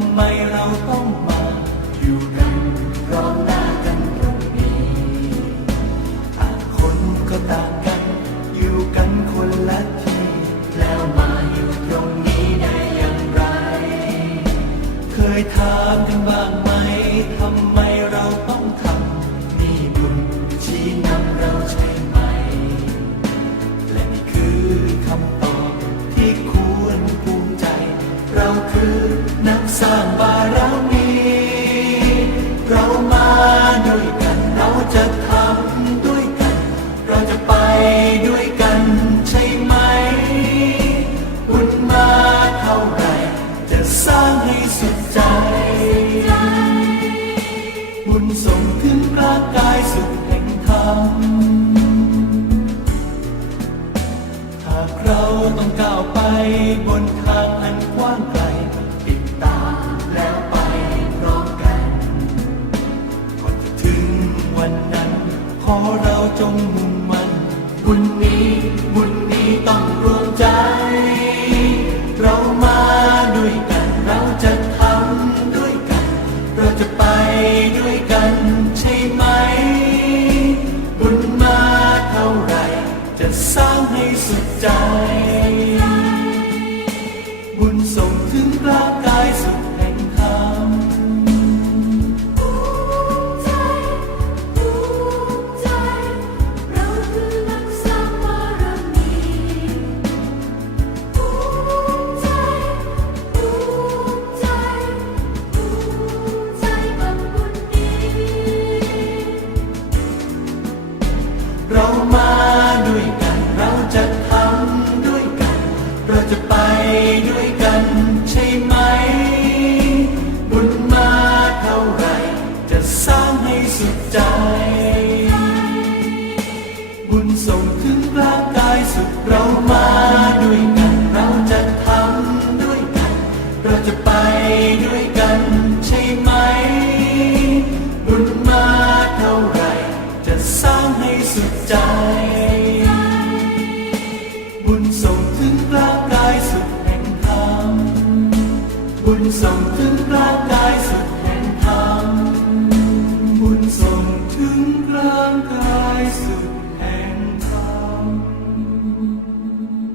ำไมเราต้องมาอยู่กันร้องหน้ากันตรงนี้ต่างคนก็ต่างกัน อยู่กันคนละที่แล้วมาอยู่ตรงนี้ได้อย่างไร เคยถามกันบ้างไหมทำไมเราต้องทำนี่บุญชี้นำเราใช่ไหม และนี่คือคำตอบที่ควรภูมิใจ เราคือ ร้างบารมีเรามาด้วยกันเราจะทำด้วยกัน เราจะไปด้วยกันใช่ไหมบุญมาเท่าไหรจะสร้างให้สุดใจ บุญส่งถึงกลางกายสุดแห่งธรรมหากเราต้องก้าวไปบนทางอันกว้างไกล เราจงมุ่งมันบุญนี้บุญนี้ต้องรวมใจ เรามาด้วยกัน เราจะทำด้วยกัน เราจะไปด้วยกันใช่ไหม บุญมาเท่าไหรจะสร้างให้สุดใจ บุญส่งถึงกลาง เรามาด้วยกัน เราจะทำด้วยกัน เราจะไปด้วยกันใช่ไหม บุญมาเท่าไหรจะสร้างให้สุดใจ บุญส่งถึงร่าง ส่งถึงพระกายสุดแห่งธรรมบุญส่งถึงพระกายสุด